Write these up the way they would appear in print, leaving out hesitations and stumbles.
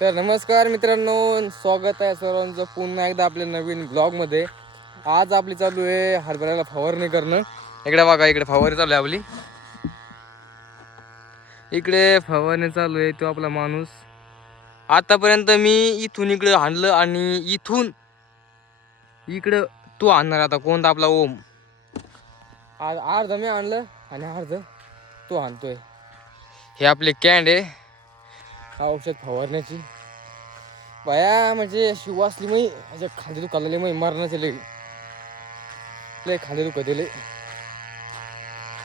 तर नमस्कार मित्रांनो, स्वागत आहे सर्वांचं पुन्हा एकदा आपल्या नवीन ब्लॉगमध्ये. आज आपली चालू आहे हरभऱ्याला फवारणी करणं. इकडे बघा, इकडे फवारणी चालू आहे आपली. इकडे फवारणी चालू आहे. तो आपला माणूस आतापर्यंत मी इथून इकडे हाणलं आणि इथून इकडं तो हाणणार. आता कोणता आपला ओम. आज अर्ध मी आणलं आणि अर्ध तो हाणतोय. हे आपले कॅन्ड आहे औषध फवारण्याची. बाया म्हणजे शिव असली मी ह्याच्या खांदे दुखायला मी मरणाचे लय खांदे दुखत दिले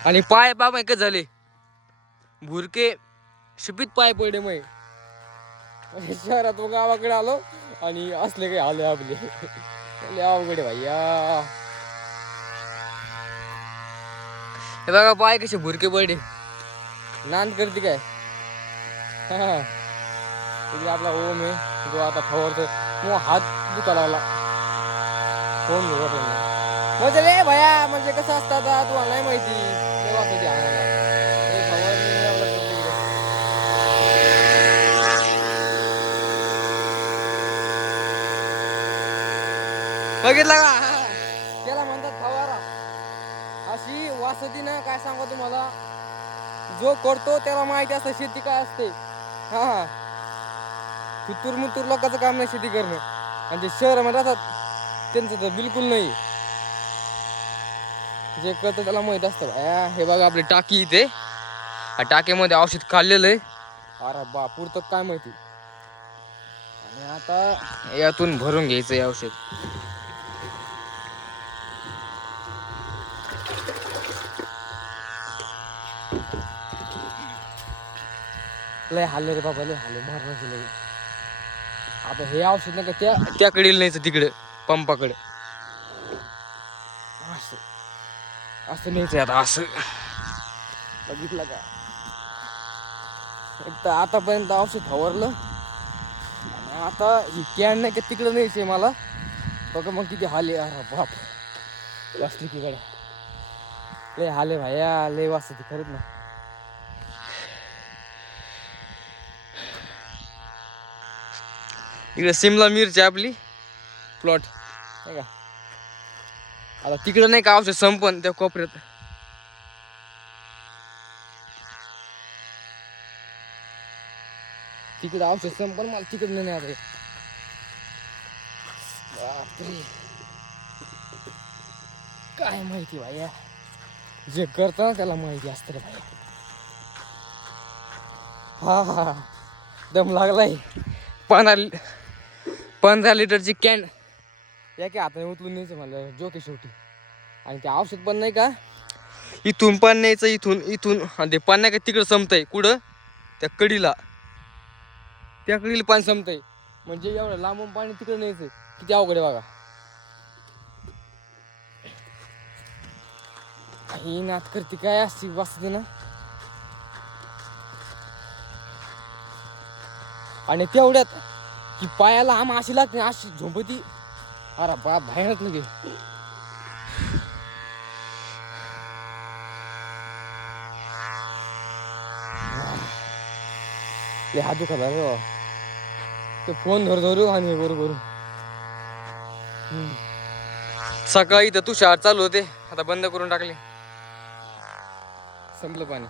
आणि पाय बाबा एकच झाले भुरके शिपीत पाय पडले. मग शहरात गावाकडे आलो आणि असले काही आले आपले लय अवघड आहे भैया. हे बघा पाय कसे भुरके पडले. नांद करते काय. हा इकडे आपला ओम आहे जो आता फवारतो. मग हात दुखा लागला. फोन म्हणजे रे भया म्हणजे कसं असतं आता तुम्हाला नाही माहिती. तेव्हा कधी आणायला बघितला का. त्याला म्हणतात फवारा. अशी वासती ना काय सांगा तुम्हाला. जो करतो त्याला माहिती असतं शेती काय असते. हा तुतूर मुतूर लोकांचं काम नाही शेती करणं. आणि जे शहरामध्ये राहतात त्यांचं तर बिलकुल नाही. जे करतं त्याला माहित असतं. हे बघा आपली टाकी इथे. टाकीमध्ये औषध काढलेलं आहे. अरे बा पुरतं काय माहिती. आणि आता यातून भरून घ्यायचं हे औषध. लय हाले रे बाबा, लय हाले मारण्याचे लय. आता हे औषध नाही का त्याकडे न्यायचं तिकडे पंपाकडे. असं असं न्यायचं आता असं. बघितलं का. एक तर आतापर्यंत औषध फवारलं आणि आता ही कॅन नाही का तिकडे न्यायचंय मला. बघा मग किती हाले. अरे बाप वाचली की गाड्या. लय हाले भाया, लय वाचते खरंच ना. इकडे सिमला मिरची आपली प्लॉट नाही का. आता तिकडं नाही का औषध संपन त्या कोपऱ्यात. तिकडं औषध संपन मला तिकडं नाही आता. बापरे काय माहिती भाया. जे करतं ना त्याला माहिती असतं रे भाई. हा दम लागलाय. 15 लिटरची कॅन या की हाताने उचलून न्यायचं मला जोके शेवटी. आणि ते औषध पण नाही का इथून पण न्यायचं. इथून आणि ते पाणी नाही का तिकडं संपतंय. कुठं त्या कडीला पाणी संपतंय. म्हणजे एवढं लांबून पाणी तिकडं न्यायचं. किती अवघड आहे बघा. ही नात करते काय अशी वाचते ना. आणि तेवढ्यात की पायाला आम अशी लागते अशी झोंपती. अरे बाप भयानक लगे. हात दुखत रे बा. ते फोन धरू आणि हे करू. सकाळी तर तुषार चालू होते. आता बंद करून टाकले. संपलं पाणी.